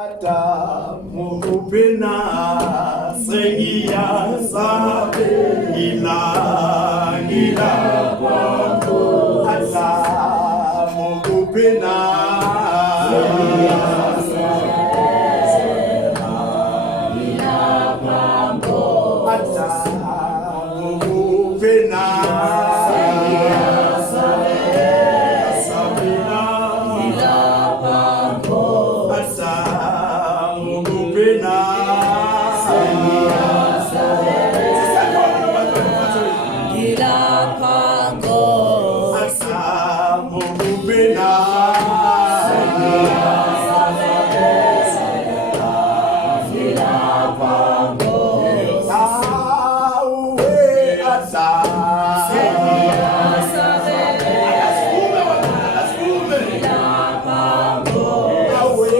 Adamu kupina sengia sabe gila kwako. Adamu kupina sengia sabe gila kwako. Adamu kupina sengia sabe gila kwako. Adamu kupina sengia sabe gila kwako. Adamu kupina sengia sabe gila kwako. Awe adamu sengia sabe gila kwako. Awe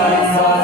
yeah.